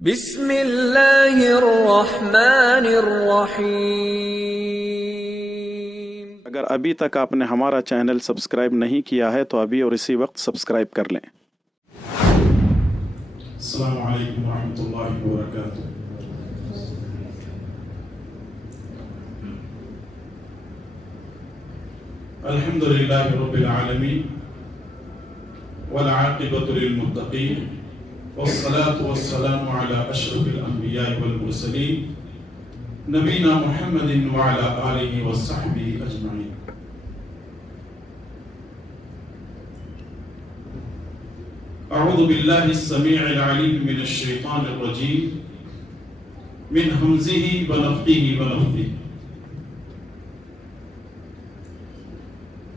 بسم اللہ الرحمن الرحیم۔ اگر ابھی تک آپ نے ہمارا چینل سبسکرائب نہیں کیا ہے تو ابھی اور اسی وقت سبسکرائب کر لیں۔ السلام علیکم ورحمۃ اللہ وبرکاتہ۔ الحمد للہ رب العالمین والعاقبۃ للمتقین والصلاة والسلام علی اشرف الانبیاء والمرسلین نبینا محمد وعلی آلہ وصحبہ اجمعین۔ اعوذ باللہ السمیع العلیم من الشیطان الرجیم من ہمزہ ونفخہ ونفثہ۔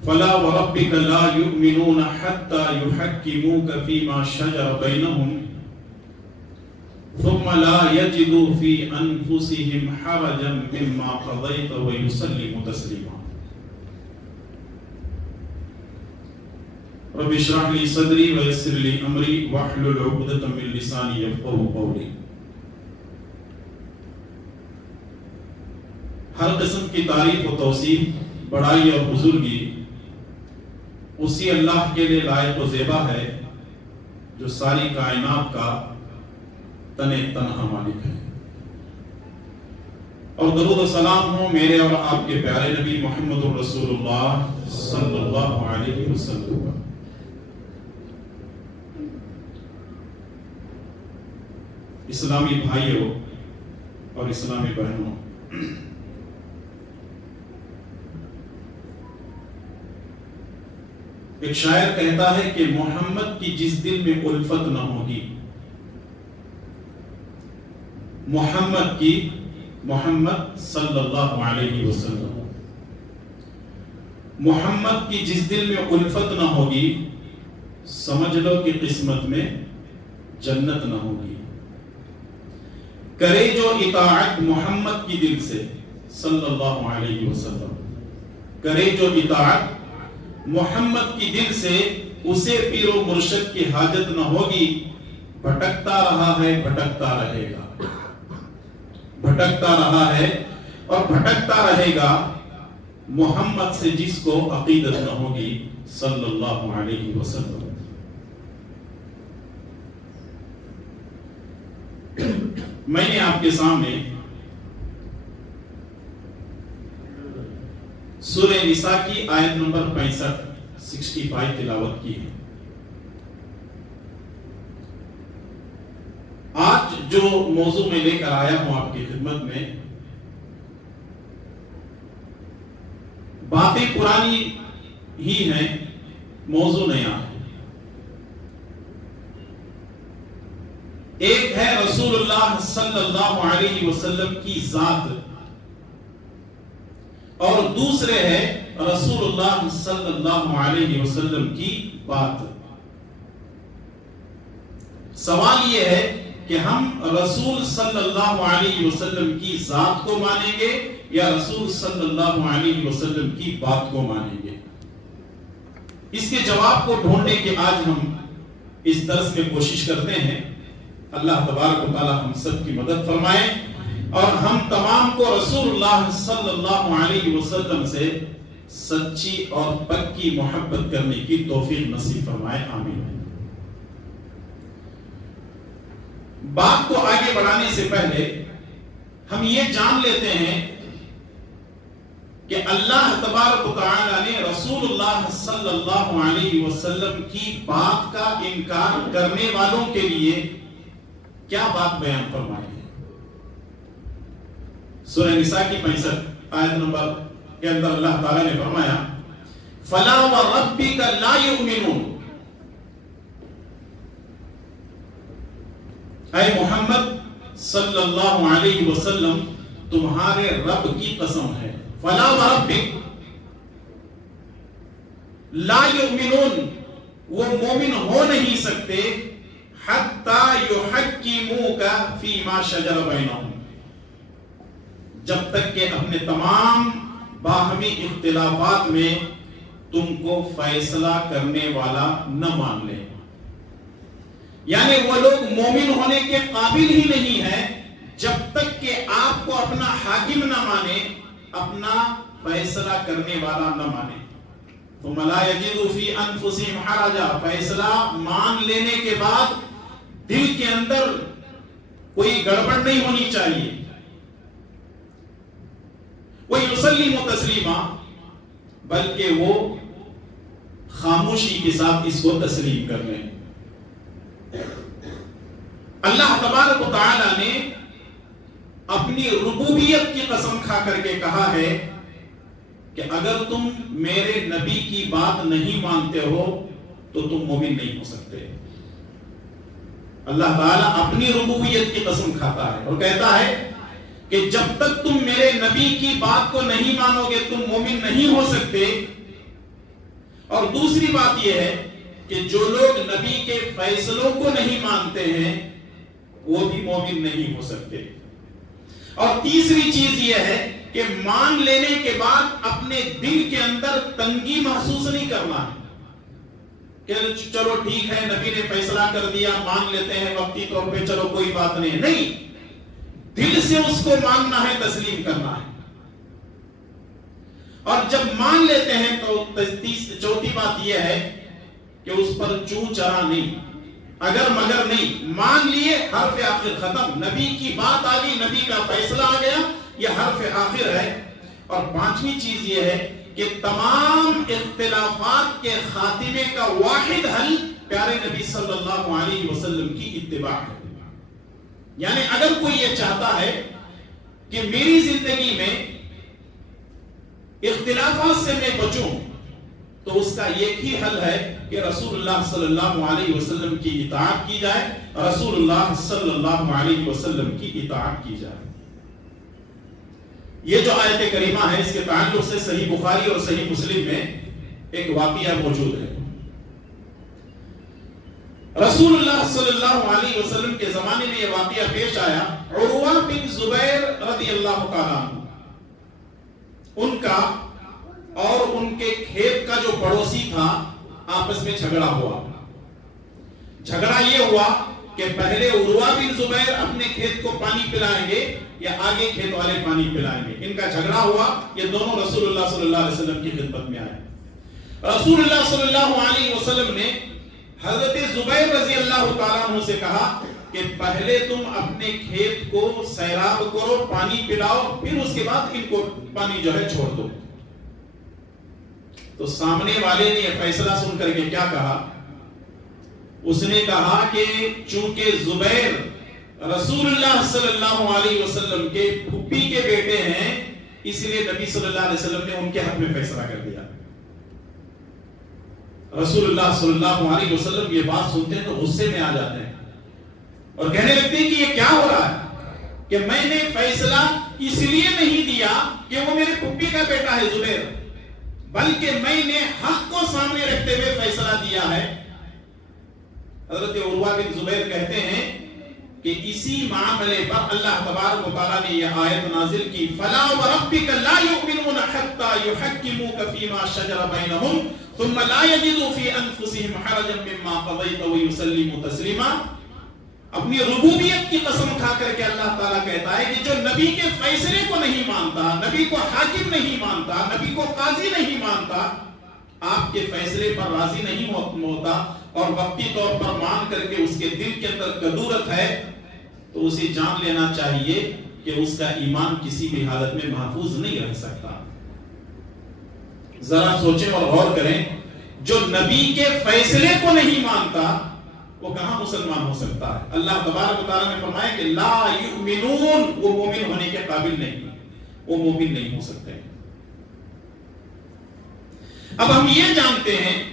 فلا وربك لا يؤمنون حتى يحكموك فيما شجر بينهم ثم لا يجدوا في أنفسهم حرجا مما قضيت ويسلموا تسليما۔ رب اشرح لي صدري ويسر لي أمري واحلل عقدة من لساني يفقهوا قولي۔ ہر قسم کی تعریف و توصیف، بڑائی اور بزرگی اسی اللہ کے لیے لائق و زیبا ہے جو ساری کائنات کا تنہا مالک ہے، اور درود و سلام ہو میرے اور آپ کے پیارے نبی محمد رسول اللہ صلی اللہ علیہ وسلم پر۔ اسلامی بھائیوں اور اسلامی بہنوں، ایک شاعر کہتا ہے کہ محمد کی جس دل میں الفت نہ ہوگی، محمد صلی اللہ علیہ وسلم، محمد کی جس دل میں الفت نہ ہوگی، سمجھ لو کہ قسمت میں جنت نہ ہوگی۔ کرے جو اطاعت محمد کی دل سے صلی اللہ علیہ وسلم، کرے جو اطاعت محمد کی دل سے، اسے پیر و مرشد کی حاجت نہ ہوگی۔ بھٹکتا رہا ہے بھٹکتا رہے گا، بھٹکتا رہا ہے اور بھٹکتا رہے گا محمد سے جس کو عقیدت نہ ہوگی صلی اللہ علیہ وسلم۔ میں نے آپ کے سامنے سورہ نساء کی آیت نمبر 65 تلاوت کی ہے۔ آج جو موضوع میں لے کر آیا ہوں آپ کی خدمت میں، باتیں پرانی ہی ہیں، موضوع نیا ہے۔ ایک ہے رسول اللہ صلی اللہ علیہ وسلم کی ذات، اور دوسرے ہے رسول اللہ صلی اللہ علیہ وسلم کی بات۔ سوال یہ ہے کہ ہم رسول صلی اللہ علیہ وسلم کی ذات کو مانیں گے یا رسول صلی اللہ علیہ وسلم کی بات کو مانیں گے؟ اس کے جواب کو ڈھونڈنے کی آج ہم اس درس میں کوشش کرتے ہیں۔ اللہ تبارک و تعالی ہم سب کی مدد فرمائے اور ہم تمام کو رسول اللہ صلی اللہ علیہ وسلم سے سچی اور پکی محبت کرنے کی توفیق نصیب فرمائے، آمین۔ بات کو آگے بڑھانے سے پہلے ہم یہ جان لیتے ہیں کہ اللہ تبارک و تعالی نے رسول اللہ صلی اللہ علیہ وسلم کی بات کا انکار کرنے والوں کے لیے کیا بات بیان فرمائی ہے۔ سورہ نساء کی 65 آیت نمبر کے اندر اللہ تعالی نے فرمایا فَلَا وَرَبِّكَ لَا يُؤْمِنُونَ، اے محمد صلی اللہ علیہ وسلم تمہارے رب کی قسم ہے، فَلَا وَرَبِّكَ لَا يُؤْمِنُونَ، وہ مومن ہو نہیں سکتے حَتَّى يُحَكِّمُوكَ فِي مَا شَجَرَ بَيْنَهُمْ، جب تک کہ اپنے تمام باہمی اختلافات میں تم کو فیصلہ کرنے والا نہ مان لے۔ یعنی وہ لوگ مومن ہونے کے قابل ہی نہیں ہیں جب تک کہ آپ کو اپنا حاکم نہ مانے، اپنا فیصلہ کرنے والا نہ مانے۔ ثم لا يجدوا في انفسهم حرجا، فیصلہ مان لینے کے بعد دل کے اندر کوئی گڑبڑ نہیں ہونی چاہیے۔ وَيُسَلِّمُ تَسْلِيمًا، بلکہ وہ خاموشی کے ساتھ اس کو تسلیم کر لیں۔ اللہ تبارک و تعالی نے اپنی ربوبیت کی قسم کھا کر کے کہا ہے کہ اگر تم میرے نبی کی بات نہیں مانتے ہو تو تم مومن نہیں ہو سکتے۔ اللہ تعالیٰ اپنی ربوبیت کی قسم کھاتا ہے اور کہتا ہے کہ جب تک تم میرے نبی کی بات کو نہیں مانو گے تم مومن نہیں ہو سکتے۔ اور دوسری بات یہ ہے کہ جو لوگ نبی کے فیصلوں کو نہیں مانتے ہیں وہ بھی مومن نہیں ہو سکتے۔ اور تیسری چیز یہ ہے کہ مان لینے کے بعد اپنے دل کے اندر تنگی محسوس نہیں کرنا ہے کہ چلو ٹھیک ہے نبی نے فیصلہ کر دیا مان لیتے ہیں وقتی طور پہ، چلو کوئی بات نہیں، نہیں، دل سے اس کو ماننا ہے، تسلیم کرنا ہے۔ اور جب مان لیتے ہیں تو چوتھی بات یہ ہے کہ اس پر چوں چرا نہیں، اگر مگر نہیں، مان لیے، حرف آخر ختم، نبی کی بات آ گئی، نبی کا فیصلہ آ گیا، یہ حرف آخر ہے۔ اور پانچویں چیز یہ ہے کہ تمام اختلافات کے خاتمے کا واحد حل پیارے نبی صلی اللہ علیہ وسلم کی اتباع ہے۔ یعنی اگر کوئی یہ چاہتا ہے کہ میری زندگی میں اختلافات سے میں بچوں تو اس کا ایک ہی حل ہے کہ رسول اللہ صلی اللہ علیہ وسلم کی اطاعت کی جائے، رسول اللہ صلی اللہ علیہ وسلم کی اطاعت کی جائے۔ یہ جو آیت کریمہ ہے اس کے تعلق سے صحیح بخاری اور صحیح مسلم میں ایک واقعہ موجود ہے۔ رسول اللہ صلی اللہ علیہ وسلم کے زمانے میں یہ واقعہ پیش آیا۔ عروہ بن زبیر رضی اللہ تعالیٰ عنہ، ان کا اور ان کے کھیت کا جو پڑوسی تھا آپس میں جھگڑا ہوا۔ جھگڑا یہ ہوا کہ پہلے عروہ بن زبیر اپنے کھیت کو پانی پلائیں گے یا آگے کھیت والے پانی پلائیں گے۔ ان کا جھگڑا ہوا، یہ دونوں رسول اللہ صلی اللہ علیہ وسلم کی خدمت میں آئے۔ رسول اللہ صلی اللہ علیہ وسلم نے حضرت زبیر رضی اللہ تعالیٰ عنہ سے کہا کہ پہلے تم اپنے کھیت کو سیراب کرو، پانی پلاؤ، پھر اس کے بعد ان کو پانی جو ہے چھوڑ دو۔ تو سامنے والے نے یہ فیصلہ سن کر کے کیا کہا؟ اس نے کہا کہ چونکہ زبیر رسول اللہ صلی اللہ علیہ وسلم کے پھپھی کے بیٹے ہیں اس لیے نبی صلی اللہ علیہ وسلم نے ان کے حق میں فیصلہ کر دیا۔ رسول اللہ صلی اللہ علیہ وسلم یہ بات سنتے ہیں تو غصے میں آ جاتے ہیں اور کہنے لگتے ہیں کہ یہ کیا ہو رہا ہے کہ میں نے فیصلہ اس لیے نہیں دیا کہ وہ میرے پھپھی کا بیٹا ہے زبیر، بلکہ میں نے حق کو سامنے رکھتے ہوئے فیصلہ دیا ہے۔ حضرت عروہ بن زبیر کہتے ہیں کہ اسی معاملے پر اللہ تبارک و تعالیٰ نے یہ آیت نازل کی، فَلَا وَرَبِّكَ لَا يُؤْمِنُونَ حَتَّى يُحَكِّمُوكَ فِي مَا شَجَرَ بَيْنَهُمْ ثُمَّ لَا يَجِدُوا فِي أَنفُسِهِمْ حَرَجًا مِّمَّا قَضَيْتَ وَيُسَلِّمُوا تَسْلِيمًا۔ اپنی ربوبیت کی قسم کھا کر کے اللہ تعالیٰ کہتا ہے کہ جو نبی کے فیصلے کو نہیں مانتا، نبی کو حاکم نہیں مانتا، نبی کو قاضی نہیں مانتا، آپ کے فیصلے پر راضی نہیں ہوتا اور وقتی طور پر مان کر کے اس کے دل کے اندر کدورت ہے، تو اسے جان لینا چاہیے کہ اس کا ایمان کسی بھی حالت میں محفوظ نہیں رہ سکتا۔ ذرا سوچیں اور غور کریں، جو نبی کے فیصلے کو نہیں مانتا وہ کہاں مسلمان ہو سکتا ہے؟ اللہ تبارک و تعالیٰ نے فرمایا کہ لا یؤمنون، وہ مومن ہونے کے قابل نہیں، وہ مومن نہیں ہو سکتے۔ اب ہم یہ جانتے ہیں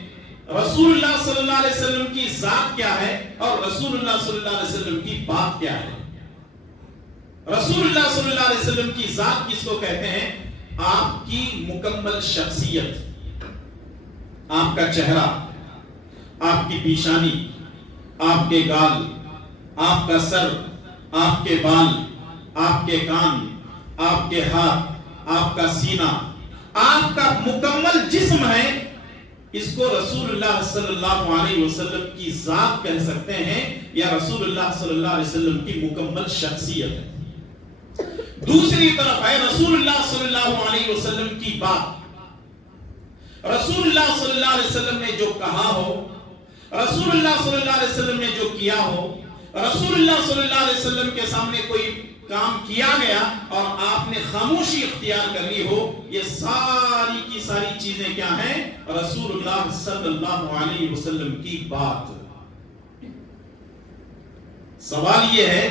رسول اللہ صلی اللہ علیہ وسلم کی ذات کیا ہے اور رسول اللہ صلی اللہ علیہ وسلم کی بات کیا ہے۔ رسول اللہ صلی اللہ علیہ وسلم کی ذات کس کو کہتے ہیں؟ آپ کی مکمل شخصیت، آپ کا چہرہ، آپ کی پیشانی، آپ کے گال، آپ کا سر، آپ کے بال، آپ کے کان، آپ کے ہاتھ، آپ کا سینہ، آپ کا مکمل جسم ہے، اس کو رسول اللہ صلی اللہ علیہ وسلم کی ذات کہہ سکتے ہیں یا رسول اللہ صلی اللہ علیہ وسلم کی مکمل شخصیت ہے۔ دوسری طرف ہے رسول اللہ صلی اللہ علیہ وسلم کی بات۔ رسول اللہ صلی اللہ علیہ وسلم نے جو کہا ہو، رسول اللہ صلی اللہ علیہ وسلم نے جو کیا ہو، رسول اللہ صلی اللہ علیہ وسلم کے سامنے کوئی کام کیا گیا اور آپ نے خاموشی اختیار کر لی ہو، یہ ساری کی ساری چیزیں کیا ہیں؟ رسول اللہ صلی اللہ علیہ وسلم کی بات۔ سوال یہ ہے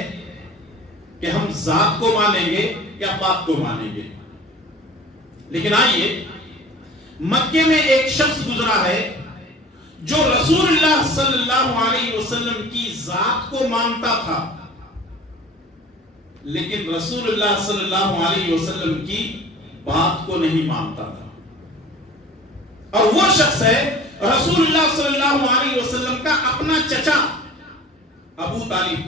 کہ ہم ذات کو مانیں گے یا بات کو مانیں گے؟ لیکن آئیے، مکے میں ایک شخص گزرا ہے جو رسول اللہ صلی اللہ علیہ وسلم کی ذات کو مانتا تھا، لیکن رسول اللہ صلی اللہ علیہ وسلم کی بات کو نہیں مانتا تھا۔ اور وہ شخص ہے رسول اللہ صلی اللہ علیہ وسلم کا اپنا چچا ابو طالب۔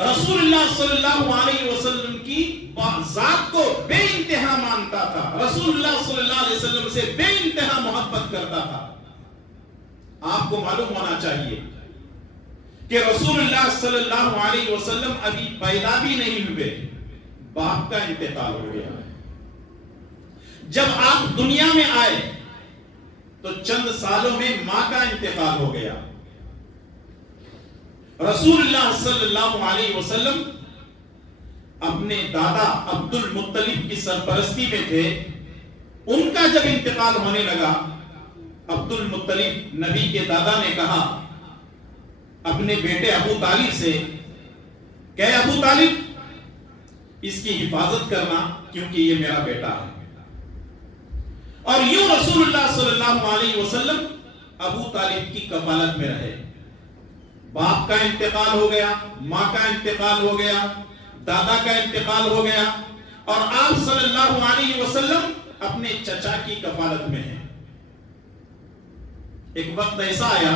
رسول اللہ صلی اللہ علیہ وسلم کی ذات کو بے انتہا مانتا تھا، رسول اللہ صلی اللہ علیہ وسلم سے بے انتہا محبت کرتا تھا۔ آپ کو معلوم ہونا چاہیے کہ رسول اللہ صلی اللہ علیہ وسلم ابھی پیدا بھی نہیں ہوئے، باپ کا انتقال ہو گیا ہے۔ جب آپ دنیا میں آئے تو چند سالوں میں ماں کا انتقال ہو گیا۔ رسول اللہ صلی اللہ علیہ وسلم اپنے دادا عبد المطلب کی سرپرستی میں تھے۔ ان کا جب انتقال ہونے لگا، عبد المطلب نبی کے دادا نے کہا اپنے بیٹے ابو طالب سے کہ ابو طالب اس کی حفاظت کرنا کیونکہ یہ میرا بیٹا ہے۔ اور یوں رسول اللہ صلی اللہ علیہ وسلم ابو طالب کی کفالت میں رہے۔ باپ کا انتقال ہو گیا، ماں کا انتقال ہو گیا، دادا کا انتقال ہو گیا، اور آپ صلی اللہ علیہ وسلم اپنے چچا کی کفالت میں ہیں۔ ایک وقت ایسا آیا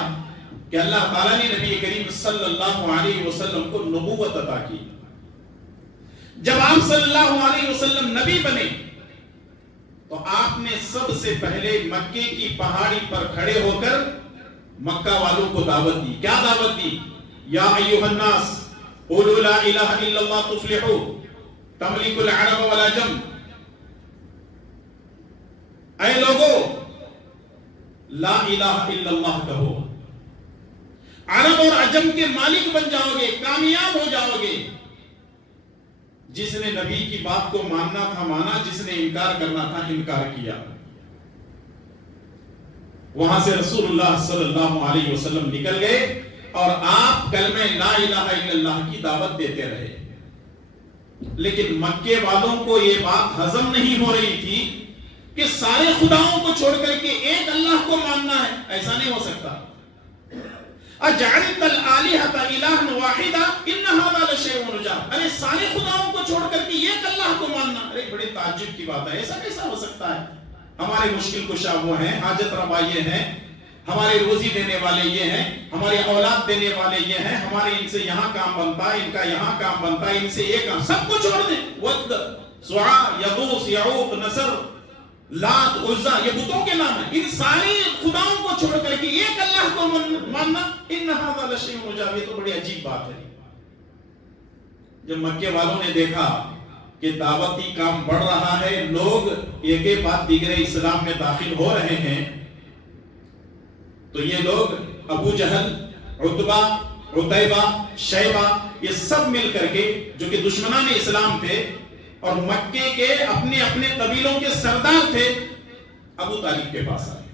کہ اللہ تعالیٰ نے نبی کریم صلی اللہ علیہ وسلم کو نبوت عطا کی۔ جب آپ صلی اللہ علیہ وسلم نبی بنے تو آپ نے سب سے پہلے مکے کی پہاڑی پر کھڑے ہو کر مکہ والوں کو دعوت دی۔ کیا دعوت دی؟ یا ایھا الناس قولوا لا الہ الا اللہ تفلحوا تملک العرب والعجم۔ اے لوگوں، لا الہ الا اللہ کہو، عرب اور عجم کے مالک بن جاؤ گے، کامیاب ہو جاؤ گے۔ جس نے نبی کی بات کو ماننا تھا مانا، جس نے انکار کرنا تھا انکار کیا۔ وہاں سے رسول اللہ صلی اللہ علیہ وسلم نکل گئے اور آپ کلمہ لا الہ الا اللہ کی دعوت دیتے رہے۔ لیکن مکے والوں کو یہ بات ہضم نہیں ہو رہی تھی کہ سارے خداؤں کو چھوڑ کر کے ایک اللہ کو ماننا ہے، ایسا نہیں ہو سکتا۔ اجعلت الالہۃ الہا واحدا ان ھذا لشیء عجاب۔ ارے سارے خداؤں کو چھوڑ کر کے ایک اللہ کو ماننا، ارے بڑے تعجب کی بات ہے، ایسا کیسا ہو سکتا ہے؟ ہمارے مشکل کشا وہ ہیں، حاجت روا یہ ہیں، ہمارے روزی دینے والے یہ ہیں، ہمارے اولاد دینے والے یہ ہیں، ہمارے ان سے یہاں کام بنتا ہے، ان کا یہاں کام بنتا ہے، ان سے یہ کام، سب کو چھوڑ دیں۔ ود، سواع، یغوث، یعوق، نصر، لات، عزا، یہ بتوں کے نام ہیں۔ ان سارے خداؤں کو چھوڑ کر کے ایک اللہ کو ماننا، ان ھذا لشیء عجاب، یہ تو بڑی عجیب بات ہے۔ جب مکے والوں نے دیکھا کہ دعوتی کام بڑھ رہا ہے، لوگ ایک ایک بعد دیگرے اسلام میں داخل ہو رہے ہیں، تو یہ لوگ ابو جہل، عتبہ، عتیبہ، شیبہ، یہ سب مل کر کے جو کہ دشمنان اسلام تھے اور مکے کے اپنے اپنے قبیلوں کے سردار تھے، ابو طالب کے پاس آئے۔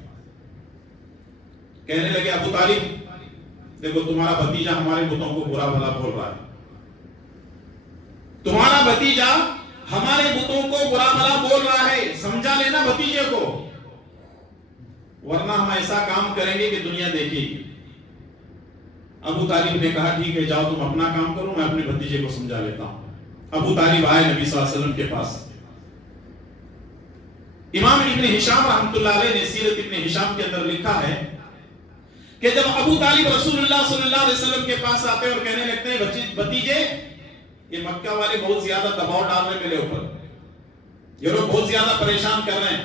کہنے لگے ابو طالب دیکھو تمہارا بھتیجا ہمارے بتوں کو برا بھلا بول رہا ہے، تمہارا بھتیجا ہمارے بتوں کو برا بھلا بول رہا ہے، سمجھا لینا بھتیجے کو، ورنہ ہم ایسا کام کریں گے کہ دنیا دیکھے گی۔ ابو طالب نے کہا ٹھیک ہے جاؤ تم اپنا کام کرو، میں اپنے بھتیجے کو سمجھا لیتا ہوں۔ ابو طالب آئے نبی صلی اللہ علیہ وسلم کے پاس۔ امام ابن ہشام رحمۃ اللہ علیہ نے سیرت ابن ہشام کے اندر لکھا ہے کہ جب ابو طالب رسول اللہ صلی اللہ علیہ وسلم کے پاس آتے ہیں اور کہنے لگتے ہیں بھتیجے یہ مکہ والے بہت زیادہ دباؤ ڈال رہے ہیں میرے اوپر، یہ لوگ بہت زیادہ پریشان کر رہے ہیں،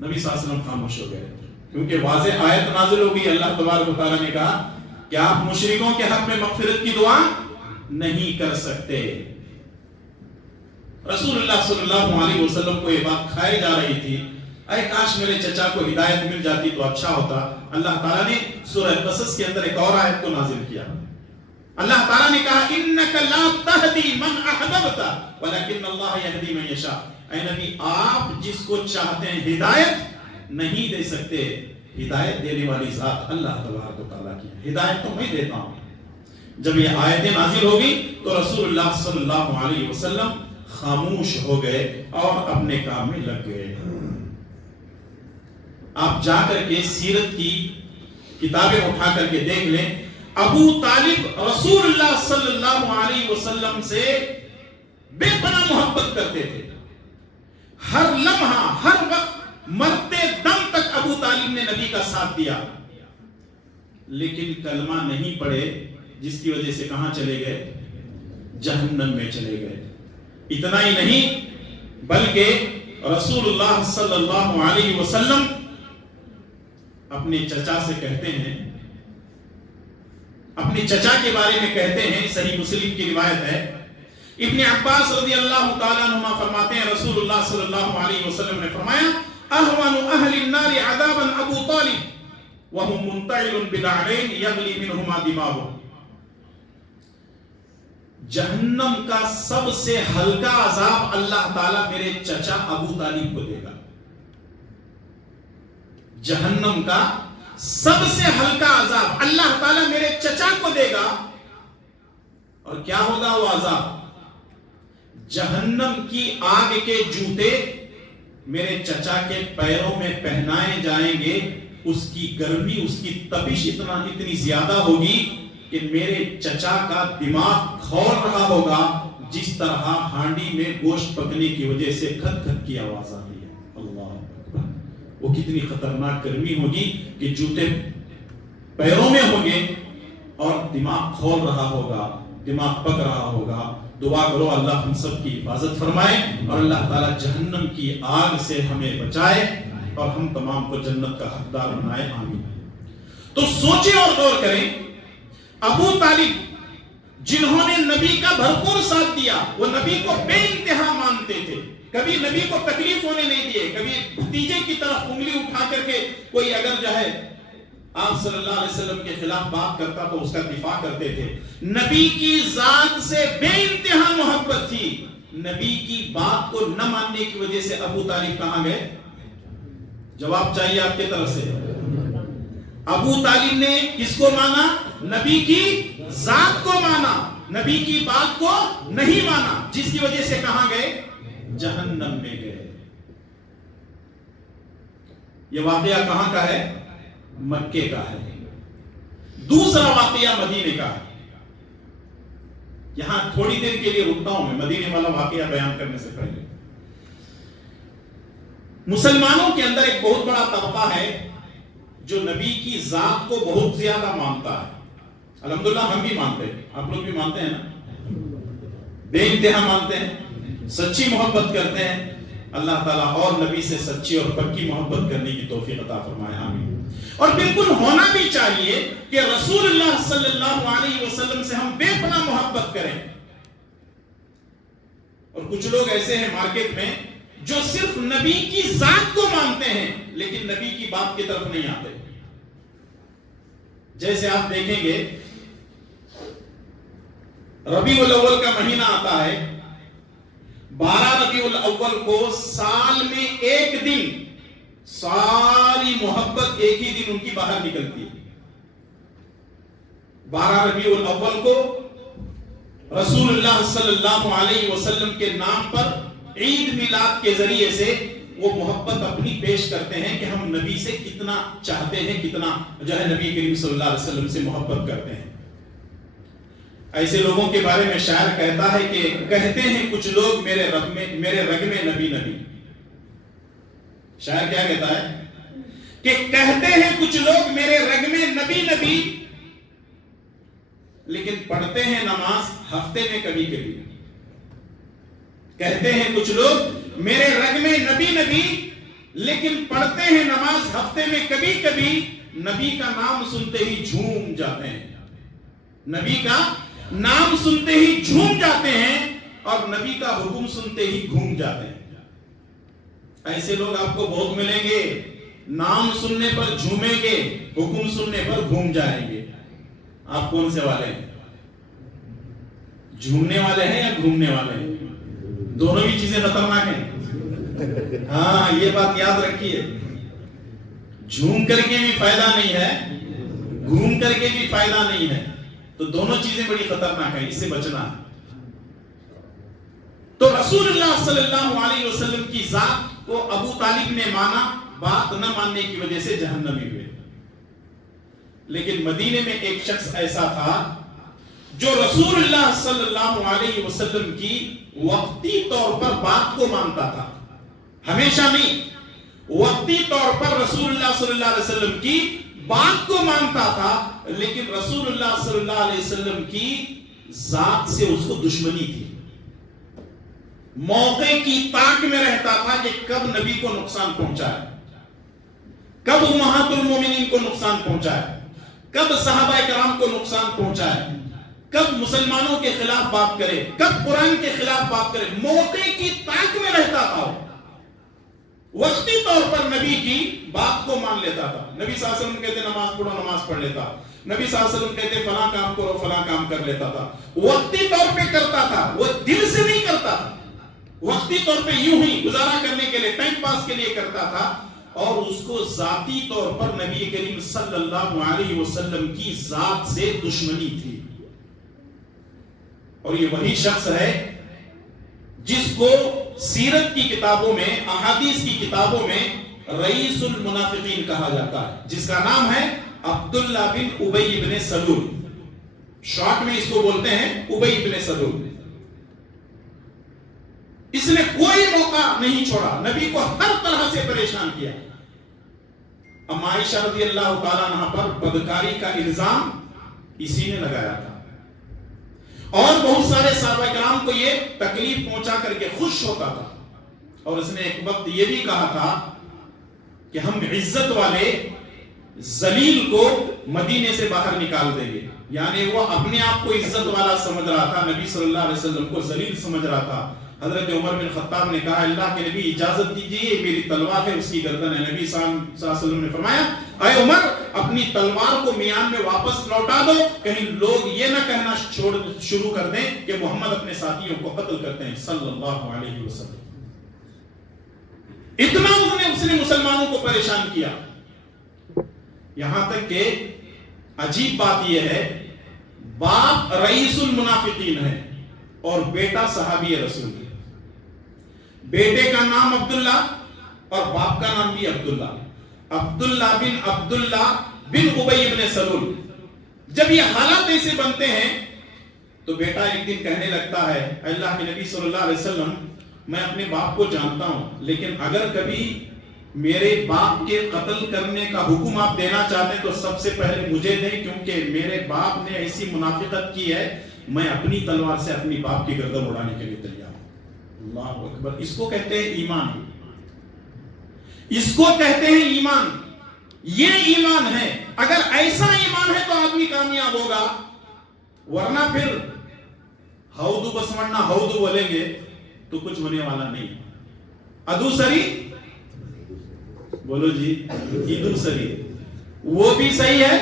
نبی صلی اللہ علیہ وسلم خاموش ہو گئے کیونکہ واضح آیت نازل ہو گئی. اللہ تبارک و تعالیٰ نے کہا کہ آپ مشرکوں کے حق میں مغفرت کی دعا نہیں کر سکتے. رسول اللہ صلی اللہ علیہ وسلم کو یہ بات کھائی جا رہی تھی, اے کاش میرے چچا کو ہدایت مل جاتی تو اچھا ہوتا. اللہ تعالیٰ نے سورہ قصص کے اندر ایک اور آیت کو نازل کیا. اللہ تعالیٰ نے کہا انک لا تہدی من احببت ولکن اللہ یہدی من یشاء. اے نبی آپ جس کو چاہتے ہیں ہدایت نہیں دے سکتے, ہدایت دینے والی ذات اللہ تبارک و تعالیٰ کی ہے, ہدایت تو میں دیتا ہوں. جب یہ آیتیں نازل ہوگی تو رسول اللہ صلی اللہ علیہ وسلم خاموش ہو گئے اور اپنے کام میں لگ گئے. آپ جا کر کے سیرت کی کتابیں اٹھا کر کے دیکھ لیں, ابو طالب رسول اللہ صلی اللہ علیہ وسلم سے بے پناہ محبت کرتے تھے. ہر لمحہ ہر وقت مرتے دم تک ابو طالب نے نبی کا ساتھ دیا, لیکن کلمہ نہیں پڑھے جس کی وجہ سے کہاں چلے گئے؟ جہنم میں چلے گئے. اتنا ہی نہیں بلکہ رسول اللہ صلی اللہ علیہ وسلم اپنے چچا سے کہتے ہیں, اپنے چچا کے بارے میں کہتے ہیں, صحیح مسلم کی روایت ہے, ابن عباس رضی اللہ تعالیٰ عنہما فرماتے ہیں رسول اللہ صلی اللہ علیہ وسلم نے فرمایا اہون اہل النار عذابا ابو طالب وهم منتعل بدعرین یغلی منہما دماغ. جہنم کا سب سے ہلکا عذاب اللہ تعالیٰ میرے چچا ابو طالب کو دے گا. جہنم کا سب سے ہلکا عذاب اللہ تعالیٰ میرے چچا کو دے گا. اور کیا ہوگا وہ عذاب؟ جہنم کی آگ کے جوتے میرے چچا کے پیروں میں پہنائے جائیں گے. اس کی گرمی, اس کی تپش اتنی زیادہ ہوگی کہ میرے چچا کا دماغ کھول رہا ہوگا جس طرح ہانڈی میں گوشت پکنے کی وجہ سے کھٹ کھٹ کی آواز آ رہی ہے. اللہ اکبر. وہ کتنی خطرناک گرمی ہوگی کہ جوتے پیروں میں ہوں گے اور دماغ کھول رہا ہوگا, دماغ پک رہا ہوگا. دعا کرو اللہ ہم سب کی حفاظت فرمائے اور اللہ تعالیٰ جہنم کی آگ سے ہمیں بچائے اور ہم تمام کو جنت کا حقدار بنائے. آمین. تو سوچیں اور غور کریں, ابو طالب جنہوں نے نبی کا بھرپور ساتھ دیا, وہ نبی کو بے انتہا مانتے تھے, کبھی نبی کو تکلیف ہونے نہیں دیے, کبھی بھتیجے کی طرف انگلی اٹھا کر کے کوئی اگر جو ہے آپ صلی اللہ علیہ وسلم کے خلاف بات کرتا تو اس کا دفاع کرتے تھے. نبی کی ذات سے بے انتہا محبت تھی. نبی کی بات کو نہ ماننے کی وجہ سے ابو طالب کہاں گئے؟ جواب چاہیے آپ کی طرف سے. ابو طالب نے کس کو مانا؟ نبی کی ذات کو مانا, نبی کی بات کو نہیں مانا, جس کی وجہ سے کہاں گئے؟ جہنم میں گئے. یہ واقعہ کہاں کا ہے؟ مکے کا ہے. دوسرا واقعہ مدینے کا ہے. یہاں تھوڑی دیر کے لیے رکتا ہوں میں مدینے والا واقعہ بیان کرنے سے پہلے. مسلمانوں کے اندر ایک بہت بڑا طبقہ ہے جو نبی کی ذات کو بہت زیادہ مانتا ہے. الحمدللہ ہم بھی مانتے ہیں, آپ لوگ بھی مانتے ہیں نا, بے انتہا مانتے ہیں, سچی محبت کرتے ہیں. اللہ تعالیٰ اور نبی سے سچی اور پکی محبت کرنے کی توفیق عطا فرمائے. آمین. اور بالکل ہونا بھی چاہیے کہ رسول اللہ صلی اللہ علیہ وسلم سے ہم بے پناہ محبت کریں. اور کچھ لوگ ایسے ہیں مارکیٹ میں جو صرف نبی کی ذات کو مانتے ہیں لیکن نبی کی بات کی طرف نہیں آتے. جیسے آپ دیکھیں گے ربیع الاول کا مہینہ آتا ہے, 12 ربیع الاول کو سال میں ایک دن ساری محبت ایک ہی دن ان کی باہر نکلتی ہے. 12 ربیع الاول کو رسول اللہ صلی اللہ علیہ وسلم کے نام پر عید میلاد کے ذریعے سے وہ محبت اپنی پیش کرتے ہیں کہ ہم نبی سے کتنا چاہتے ہیں, کتنا جو ہے نبی کریم صلی اللہ علیہ وسلم سے محبت کرتے ہیں. ایسے لوگوں کے بارے میں شاعر کہتا ہے کہ کہتے ہیں کچھ لوگ میرے رگ میں نبی نبی. شاعر کیا کہتا ہے کہ کہتے ہیں کچھ لوگ میرے رگ میں نبی نبی, لیکن پڑھتے ہیں نماز ہفتے میں کبھی کبھی. کہتے ہیں کچھ لوگ میرے رگ میں نبی نبی, لیکن پڑھتے ہیں نماز ہفتے میں کبھی کبھی نبی کا نام سنتے ہی جھوم جاتے ہیں، نبی کا نام سنتے ہی جھوم جاتے ہیں اور نبی کا حکم سنتے ہی گھوم جاتے ہیں۔ ایسے لوگ آپ کو بہت ملیں گے، نام سننے پر جھومیں گے، حکم سننے پر گھوم جائیں گے۔ آپ کون سے والے ہیں؟ جھومنے والے ہیں یا گھومنے والے ہیں؟ دونوں بھی چیزیں خطرناک ہیں، ہاں یہ بات یاد رکھیے۔ جھوم کر کے بھی فائدہ نہیں ہے، گھوم کر کے بھی فائدہ نہیں ہے، تو دونوں چیزیں بڑی خطرناک ہیں، اس سے بچنا ہے۔ تو رسول اللہ صلی اللہ علیہ وسلم کی ذات کو ابو طالب نے مانا، بات نہ ماننے کی وجہ سے جہنمی ہوئے۔ لیکن مدینے میں ایک شخص ایسا تھا جو رسول اللہ صلی اللہ علیہ وسلم کی وقتی طور پر بات کو مانتا تھا، ہمیشہ نہیں، وقتی طور پر رسول اللہ صلی اللہ علیہ وسلم کی بات کو مانتا تھا، لیکن رسول اللہ صلی اللہ علیہ وسلم کی ذات سے اس کو دشمنی تھی۔ موقع کی تاک میں رہتا تھا کہ کب نبی کو نقصان پہنچائے، کب امہات المومنین کو نقصان پہنچائے، کب صحابہ کرام کو نقصان پہنچائے، کب مسلمانوں کے خلاف بات کرے، کب قرآن کے خلاف بات کرے، موقع کی تاک میں رہتا تھا۔ وقتی طور پر نبی کی بات کو مان لیتا تھا۔ نبی صلی اللہ علیہ وسلم کہتے نماز پڑھو، نماز پڑھ لیتا۔ نبی صلی اللہ علیہ وسلم کہتے فلاں کام کرو، فلاں کام کر لیتا تھا۔ وقتی طور پہ کرتا تھا، وہ دل سے نہیں کرتا تھا، وقتی طور پہ یوں ہی گزارا کرنے کے لیے، ٹائم پاس کے لیے کرتا تھا، اور اس کو ذاتی طور پر نبی کریم صلی اللہ علیہ وسلم کی ذات سے دشمنی تھی۔ اور یہ وہی شخص ہے جس کو سیرت کی کتابوں میں، احادیث کی کتابوں میں رئیس المنافقین کہا جاتا ہے، جس کا نام ہے عبداللہ بن ابی بن سلول، شارٹ میں اس کو بولتے ہیں ابی بن سلول۔ اس نے کوئی موقع نہیں چھوڑا، نبی کو ہر طرح سے پریشان کیا۔ ام عائشہ رضی اللہ تعالیٰ عنہ پر بدکاری کا الزام اسی نے لگایا تھا، اور بہت سارے صحابہ کرام کو یہ تکلیف پہنچا کر کے خوش ہوتا تھا، اور اس نے ایک وقت یہ بھی کہا تھا کہ ہم عزت والے ذلیل کو مدینے سے باہر نکال دیں گے۔ یعنی وہ اپنے آپ کو عزت والا سمجھ رہا تھا، نبی صلی اللہ علیہ وسلم کو ذلیل سمجھ رہا تھا۔ حضرت عمر بن خطاب نے کہا اللہ کے نبی اجازت دیجیے، میری تلوار ہے، اس کی گردن ہے۔ نبی صلی اللہ علیہ وسلم نے فرمایا اے عمر، اپنی تلوار کو میان میں واپس لوٹا دو، کہیں لوگ یہ نہ کہنا شروع کر دیں کہ محمد اپنے ساتھیوں کو قتل کرتے ہیں صلی اللہ علیہ وسلم۔ اتنا اس نے مسلمانوں کو پریشان کیا، یہاں تک کہ عجیب بات یہ ہے، باپ رئیس المنافقین ہے اور بیٹا صحابی رسول ہے۔ بیٹے کا نام عبداللہ اور باپ کا نام بھی عبداللہ، عبداللہ بن ابی بن سلول۔ جب یہ حالات ایسے بنتے ہیں تو بیٹا ایک دن کہنے لگتا ہے اللہ کے نبی صلی اللہ علیہ وسلم، میں اپنے باپ کو جانتا ہوں، لیکن اگر کبھی میرے باپ کے قتل کرنے کا حکم آپ دینا چاہتے ہیں تو سب سے پہلے مجھے دیں، کیونکہ میرے باپ نے ایسی منافقت کی ہے، میں اپنی تلوار سے اپنی باپ کی گردن اڑانے کے لیے تیار ہوں۔ اللہ اکبر، اس کو کہتے ہیں ایمان، اس کو کہتے ہیں ایمان، یہ ایمان ہے۔ اگر ایسا ایمان ہے تو آدمی کامیاب ہوگا، ورنہ پھر ہودو بسمنا ہودو بولیں گے تو کچھ ہونے والا نہیں۔ ادو سری بولو جی، ادو سری، وہ بھی صحیح ہے،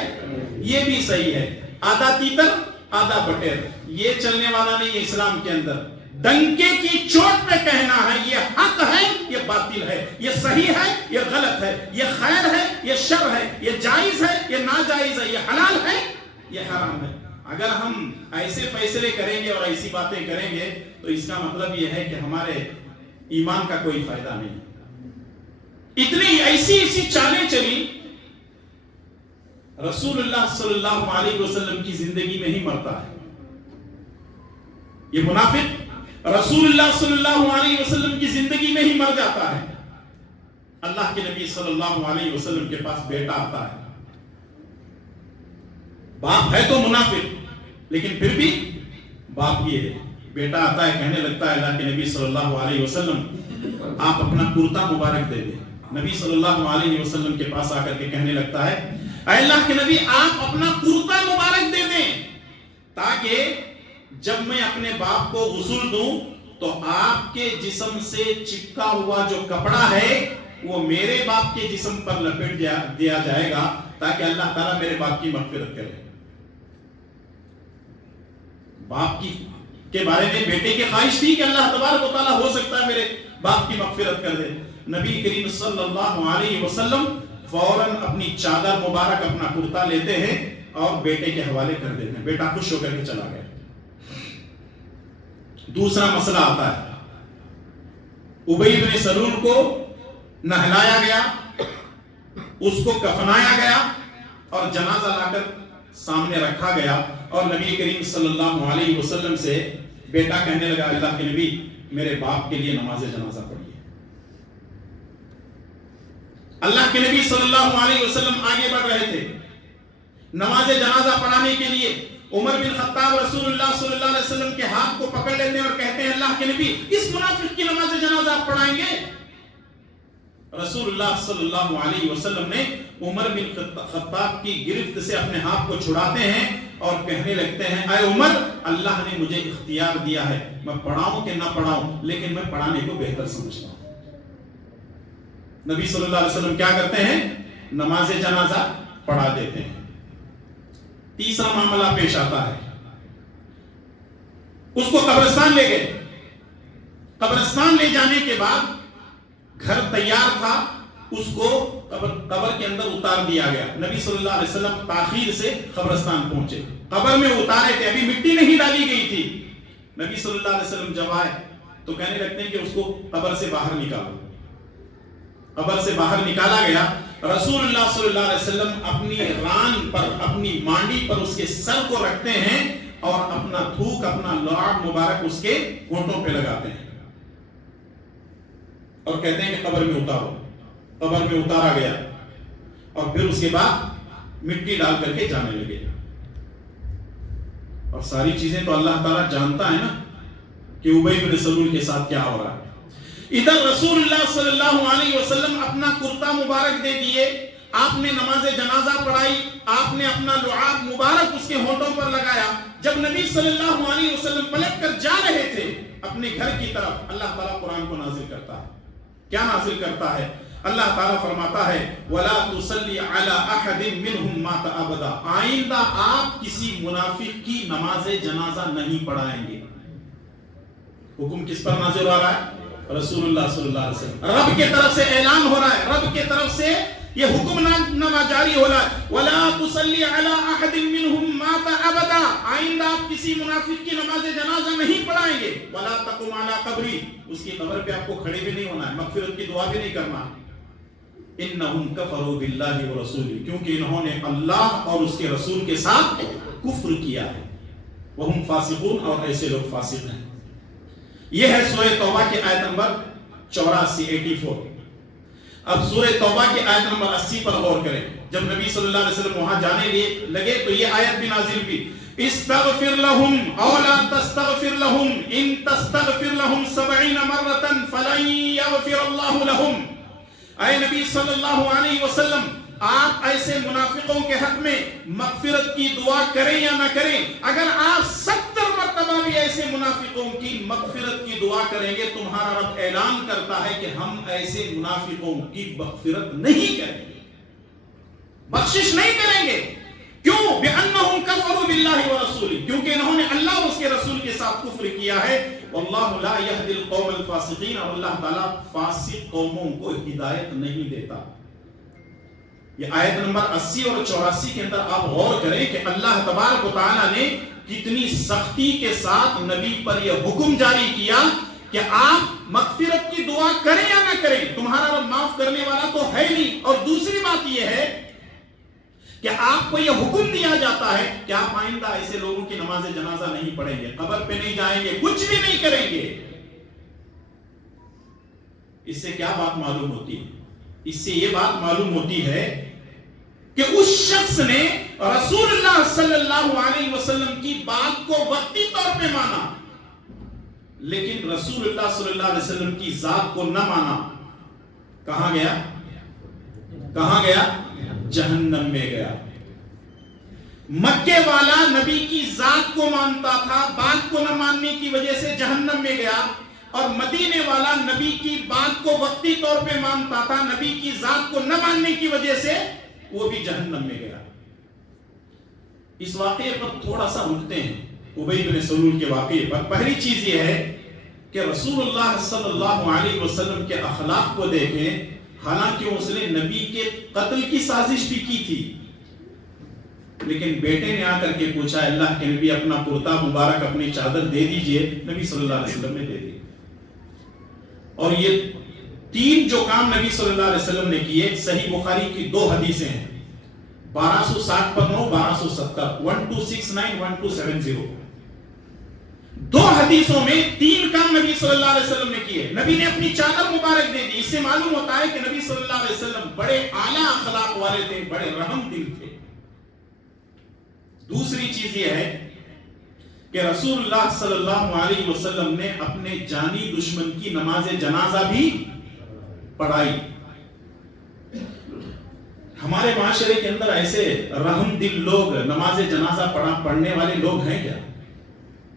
یہ بھی صحیح ہے، آدھا تیتر آدھا بٹیر، یہ چلنے والا نہیں ہے اسلام کے اندر۔ ڈنکے کی چوٹ پہ کہنا ہے یہ حق ہے، یہ باطل ہے، یہ صحیح ہے، یہ غلط ہے، یہ خیر ہے، یہ شر ہے، یہ جائز ہے، یہ ناجائز ہے، یہ حلال ہے، یہ حرام ہے۔ اگر ہم ایسے فیصلے کریں گے اور ایسی باتیں کریں گے تو اس کا مطلب یہ ہے کہ ہمارے ایمان کا کوئی فائدہ نہیں۔ اتنی ایسی چالیں چلی، رسول اللہ صلی اللہ علیہ وسلم کی زندگی میں ہی مرتا ہے یہ منافق، رسول اللہ صلی اللہ علیہ وسلم کی زندگی میں ہی مر جاتا ہے۔ اللہ کے نبی صلی اللہ علیہ وسلم کے پاس بیٹا آتا ہے، باپ ہے تو منافق لیکن پھر بھی باپ یہ ہے۔ بیٹا آتا ہے، کہنے لگتا ہے اللہ کے نبی صلی اللہ علیہ وسلم آپ اپنا کرتا مبارک دے دیں، نبی صلی اللہ علیہ وسلم کے پاس آ کر کے کہنے لگتا ہے اے اللہ کے نبی آپ اپنا کرتا مبارک دے دیں تاکہ جب میں اپنے باپ کو غسل دوں تو آپ کے جسم سے چپکا ہوا جو کپڑا ہے وہ میرے باپ کے جسم پر لپیٹ دیا جائے گا تاکہ اللہ تعالیٰ میرے باپ کی مغفرت کرے. باپ کے بارے میں بیٹے کی خواہش تھی کہ اللہ تبارک و تعالیٰ ہو سکتا ہے میرے باپ کی مغفرت کر دے. نبی کریم صلی اللہ علیہ وسلم فوراً اپنی چادر مبارک اپنا کرتا لیتے ہیں اور بیٹے کے حوالے کر دیتے ہیں. بیٹا خوش ہو کر کے چلا گیا. دوسرا مسئلہ آتا ہے ابی بن سلول کو نہلایا گیا, اس کو کفنایا گیا اور جنازہ لا کر سامنے رکھا گیا اور نبی کریم صلی اللہ علیہ وسلم سے بیٹا کہنے لگا اللہ کے نبی میرے باپ کے لیے نماز جنازہ پڑھیے. اللہ کے نبی صلی اللہ علیہ وسلم آگے بڑھ رہے تھے نماز جنازہ پڑھانے کے لیے. عمر بن خطاب رسول اللہ صلی اللہ علیہ وسلم کے ہاتھ کو پکڑ لیتے ہیں اور کہتے ہیں اللہ کے نبی اس منافق کی نماز جنازہ آپ پڑھائیں گے. رسول اللہ صلی اللہ علیہ وسلم نے عمر بن خطاب کی گرفت سے اپنے ہاتھ کو چھڑاتے ہیں اور کہنے لگتے ہیں اے عمر اللہ نے مجھے اختیار دیا ہے میں پڑھاؤں کہ نہ پڑھاؤں لیکن میں پڑھانے کو بہتر سمجھتا ہوں. نبی صلی اللہ علیہ وسلم کیا کرتے ہیں نماز جنازہ پڑھا دیتے ہیں. تیسرا معاملہ پیش آتا ہے اس کو قبرستان لے گئے. قبرستان لے جانے کے بعد گھر تیار تھا اس کو قبر کے اندر اتار دیا گیا. نبی صلی اللہ علیہ وسلم تاخیر سے قبرستان پہنچے. قبر میں اتارے تھے ابھی مٹی نہیں ڈالی گئی تھی. نبی صلی اللہ علیہ وسلم جب آئے تو کہنے لگتے ہیں کہ اس کو قبر سے باہر نکالو. قبر سے باہر نکالا گیا. رسول اللہ صلی اللہ علیہ وسلم اپنی ران پر اپنی مانڈی پر اس کے سر کو رکھتے ہیں اور اپنا تھوک اپنا لعاب مبارک اس کے ہونٹوں پہ لگاتے ہیں اور کہتے ہیں کہ قبر میں اتارو. قبر میں اتارا گیا اور پھر اس کے بعد مٹی ڈال کر کے جانے لگے. اور ساری چیزیں تو اللہ تعالیٰ جانتا ہے نا کہ ابی بن سلول کے ساتھ کیا ہو رہا ہے. ادھر رسول اللہ صلی اللہ علیہ وسلم اپنا کرتا مبارک دے دیے, آپ نے نماز جنازہ پڑھائی, آپ نے اپنا لعاب مبارک اس کے ہونٹوں پر لگایا. جب نبی صلی اللہ علیہ وسلم پلٹ کر جا رہے تھے اپنے گھر کی طرف اللہ تعالیٰ قرآن کو نازل کرتا ہے. کیا نازل کرتا ہے؟ اللہ تعالیٰ فرماتا ہے وَلَا تُصَلِّ عَلَىٰ أَحَدٍ مِّنْهُمْ مَاتَ أَبَدًا آئندہ آپ کسی منافق کی نماز جنازہ نہیں پڑھائیں گے. حکم کس پر نازل ہو رہا ہے؟ رسول اللہ صلی اللہ علیہ وسلم. رب کے طرف سے اعلان ہو رہا ہے, رب کے طرف سے یہ حکم نامہ جاری ہو رہا ہے وَلَا تُصَلِّ عَلَىٰ أَحَدٍ مِّنْهُمْ مَاتَ أَبَدًا آئندہ آپ کسی منافق کی نماز جنازہ نہیں پڑھائیں گے. وَلَا تَقُمْ عَلَىٰ قَبْرِي اس کی قبر پہ آپ کو کھڑے بھی نہیں ہونا ہے, مغفرت کی دعا بھی نہیں کرنا. إِنَّهُمْ كَفَرُوا بِاللَّهِ وَرَسُولِهِ کیونکہ انہوں نے اللہ اور اس کے رسول کے ساتھ کفر کیا ہے. وَهُمْ فَاسِقُونَ اور ایسے لوگ فاسق ہیں. یہ ہے سورہ توبہ کی آیت نمبر 84. اب سورہ توبہ کی آیت نمبر 80 پر غور کریں. جب نبی صلی اللہ علیہ وسلم وہاں جانے لگے تو یہ آیت بھی نازل ہوئی استغفر لهم او لا تستغفر لهم ان تستغفر لهم 70 مرة فلن يغفر الله لهم. اے نبی صلی اللہ علیہ وسلم آپ ایسے منافقوں کے حق میں مغفرت کی دعا کریں یا نہ کریں, اگر آپ 70 مرتبہ بھی ایسے منافقوں کی مغفرت کی دعا کریں گے تمہارا رب اعلان کرتا ہے کہ ہم ایسے منافقوں کی مغفرت نہیں کریں گے, بخشش نہیں کریں گے. کیوں؟ بِأَنَّهُمْ كَفَرُوا بِاللَّهِ وَرَسُولِهِ کیونکہ انہوں نے اللہ اور اس کے رسول کے ساتھ کفر کیا ہے. وَاللَّهُ لَا يَهْدِي الْقَوْمَ الْفَاسِقِينَ اور اللہ تعالیٰ فاسق قوموں کو ہدایت نہیں دیتا. یہ آیت نمبر 80 اور 84 کے اندر آپ غور کریں کہ اللہ تبارک و تعالیٰ نے کتنی سختی کے ساتھ نبی پر یہ حکم جاری کیا کہ آپ مغفرت کی دعا کریں یا نہ کریں تمہارا رب معاف کرنے والا تو ہے نہیں. اور دوسری بات یہ ہے کہ آپ کو یہ حکم دیا جاتا ہے کہ آپ آئندہ ایسے لوگوں کی نماز جنازہ نہیں پڑھیں گے, قبر پہ نہیں جائیں گے, کچھ بھی نہیں کریں گے. اس سے کیا بات معلوم ہوتی ہے؟ اس سے یہ بات معلوم ہوتی ہے کہ اس شخص نے رسول اللہ صلی اللہ علیہ وسلم کی بات کو وقتی طور پہ مانا لیکن رسول اللہ صلی اللہ علیہ وسلم کی ذات کو نہ مانا. کہاں گیا؟ کہاں گیا؟ جہنم میں گیا۔ مکے والا نبی کی ذات کو مانتا تھا، بات کو نہ ماننے کی وجہ سے جہنم میں گیا، اور مدینے والا نبی کی بات کو وقتی طور پہ مانتا تھا، نبی کی ذات کو نہ ماننے کی وجہ سے وہ بھی جہنم میں گیا۔ اس واقعے پر تھوڑا سا رکتے ہیں، ابی بن سلول کے واقعے پر۔ پہلی چیز یہ ہے کہ رسول اللہ صلی اللہ علیہ وسلم کے اخلاق کو دیکھیں، حالانکہ اس نے نبی کے قتل کی سازش بھی کی تھی، لیکن بیٹے نے آ کر کے پوچھا اللہ کے نبی اپنا کرتا مبارک اپنی چادر دے دیجئے، نبی صلی اللہ علیہ وسلم نے دے دی۔ اور یہ تین جو کام نبی صلی اللہ علیہ وسلم نے کیے، صحیح بخاری کی 2 حدیثیں ہیں، 1260 پر 9، 1270، 1269، 1270۔ 2 حدیثوں میں 3 کام نبی صلی اللہ علیہ وسلم نے کیے۔ نبی نے اپنی چادر مبارک دے دی۔ اس سے معلوم ہوتا ہے کہ نبی صلی اللہ علیہ وسلم بڑے اعلیٰ اخلاق والے تھے، بڑے رحم دل تھے۔ دوسری چیز یہ ہے کہ رسول اللہ صلی اللہ علیہ وسلم نے اپنے جانی دشمن کی نماز جنازہ بھی پڑھائی۔ ہمارے معاشرے کے اندر ایسے رحم دل لوگ، نماز جنازہ پڑھنے والے لوگ ہیں کیا؟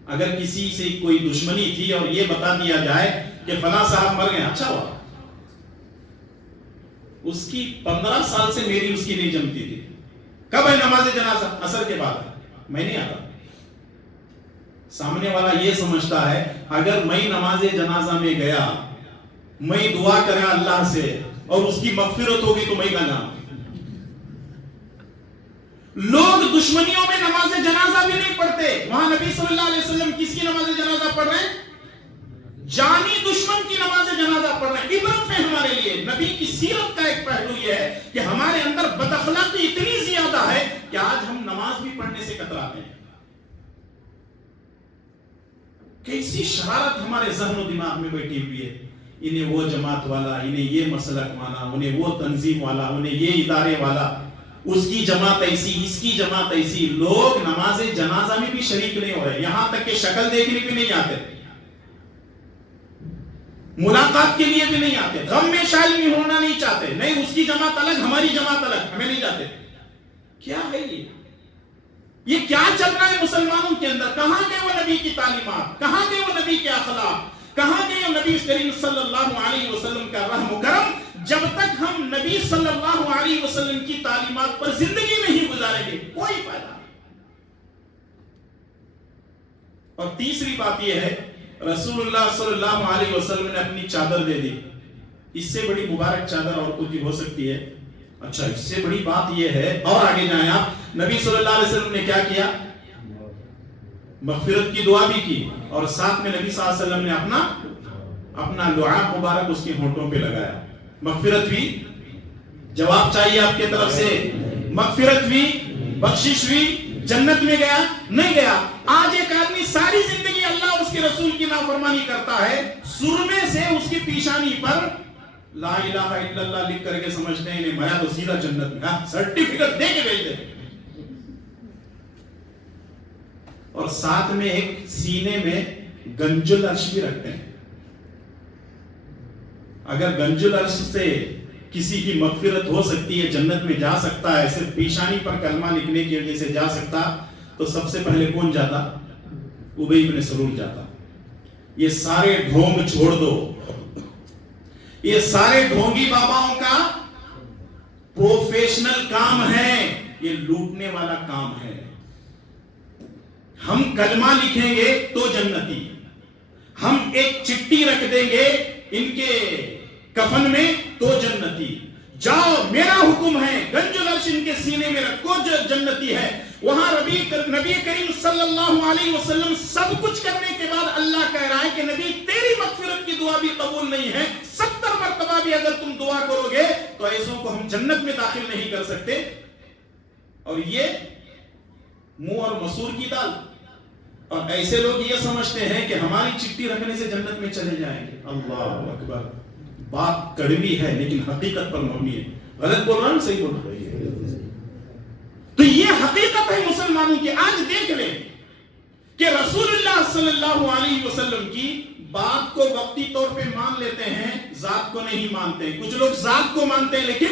اگر کسی سے کوئی دشمنی تھی اور یہ بتا دیا جائے کہ فلاں صاحب مر گئے، اچھا ہوا، اس کی 15 سال سے میری اس کی نہیں جمتی تھی، کب ہے نماز جنازہ؟ عصر کے بعد ہے، میں نہیں آتا۔ سامنے والا یہ سمجھتا ہے اگر میں نماز جنازہ میں گیا، میں دعا کرا اللہ سے اور اس کی مغفرت ہوگی تو میں گنا۔ لوگ دشمنیوں میں نماز جنازہ بھی نہیں پڑھتے، وہاں نبی صلی اللہ علیہ وسلم کس کی نماز جنازہ پڑھ رہے ہیں؟ جانی دشمن کی نماز جنازہ پڑھ رہے ہیں۔ عبرت ہے ہمارے لیے۔ نبی کی سیرت کا ایک پہلو یہ ہے کہ ہمارے اندر بد اخلاقی اتنی زیادہ ہے کہ آج ہم نماز بھی پڑھنے سے کتراتے ہیں۔ کیسی شرارت ہمارے ذہن و دماغ میں بیٹھی ہوئی ہے، انہیں وہ جماعت والا، انہیں یہ مسلک والا، انہیں وہ تنظیم والا، انہیں یہ ادارے والا، اس کی جماعت ایسی، اس کی جماعت ایسی۔ لوگ نماز جنازہ میں بھی شریک نہیں ہو رہے، یہاں تک کہ شکل دیکھنے بھی نہیں آتے، ملاقات کے لیے بھی نہیں آتے، غم میں شامل ہونا نہیں چاہتے، نہیں اس کی جماعت الگ، ہماری جماعت الگ، ہمیں نہیں جاتے۔ کیا ہے یہ کیا چل رہا ہے مسلمانوں کے اندر؟ کہاں گئے وہ نبی کی تعلیمات؟ کہاں گئے وہ نبی کے اخلاق؟ کہاں گئے وہ نبی کریم صلی اللہ علیہ وسلم کا رحم و کرم؟ جب تک ہم نبی صلی اللہ علیہ وسلم کی تعلیمات پر زندگی نہیں گزاریں گے کوئی فائدہ نہیں۔ اور تیسری بات یہ ہے، رسول اللہ صلی اللہ علیہ وسلم نے اپنی چادر دے دی۔ اس سے بڑی مبارک چادر اور کچھ ہو سکتی ہے؟ اچھا، اس سے بڑی بات یہ ہے، اور آگے جائیں آپ، نبی صلی اللہ علیہ وسلم نے کیا کیا؟ مغفرت کی دعا بھی کی، اور ساتھ میں نبی صلی اللہ علیہ وسلم نے اپنا لعاب مبارک اس کے ہونٹوں پہ لگایا۔ مغفرت بھی، جواب چاہیے آپ کی طرف سے، مغفرت بھی، بخشش بھی، جنت میں گیا؟ نہیں گیا۔ آج ایک آدمی ساری زندگی اللہ اور اس کے رسول کی نافرمانی کرتا ہے، سرمے سے اس کی پیشانی پر لا الہ الا اللہ لکھ کر کے سمجھتے ہیں انہیں مرا تو سیدھا جنت میں، سرٹیفکیٹ دے کے بھیج دے، اور ساتھ میں ایک سینے میں گنج العرش بھی رکھتے ہیں۔ اگر گنج العرش سے کسی کی مغفرت ہو سکتی ہے، جنت میں جا سکتا ہے، صرف پیشانی پر کلمہ لکھنے کی وجہ سے جا سکتا، تو سب سے پہلے کون جاتا؟ ابی بن سلول جاتا۔ یہ سارے ڈھونگ چھوڑ دو، یہ سارے ڈھونگی باباؤں کا پروفیشنل کام ہے، یہ لوٹنے والا کام ہے۔ ہم کلمہ لکھیں گے تو جنتی، ہم ایک چٹھی رکھ دیں گے ان کے کفن میں تو جنتی، جاؤ میرا حکم ہے، گنج العرش ان کے سینے میں رکھو جو جنتی ہے۔ وہاں نبی کریم صلی اللہ علیہ وسلم سب کچھ کرنے کے بعد اللہ کہہ رہا ہے کہ نبی تیری مغفرت کی دعا بھی قبول نہیں ہے، 70 مرتبہ بھی اگر تم دعا کرو گے تو ایسوں کو ہم جنت میں داخل نہیں کر سکتے۔ اور یہ منہ اور مسور کی دال، اور ایسے لوگ یہ سمجھتے ہیں کہ ہماری چٹھی رکھنے سے جنت میں چلے جائیں گے۔ اللہ اکبر، بات کڑوی ہے لیکن حقیقت پر مبنی ہے۔ غلط بول رہا ہوں، صحیح بول رہا ہوں؟ تو یہ حقیقت ہے مسلمانوں کی۔ آج دیکھ لیں کہ رسول اللہ صلی اللہ علیہ وسلم کی بات کو وقتی طور پہ مان لیتے ہیں، ذات کو نہیں مانتے۔ کچھ لوگ ذات کو مانتے ہیں لیکن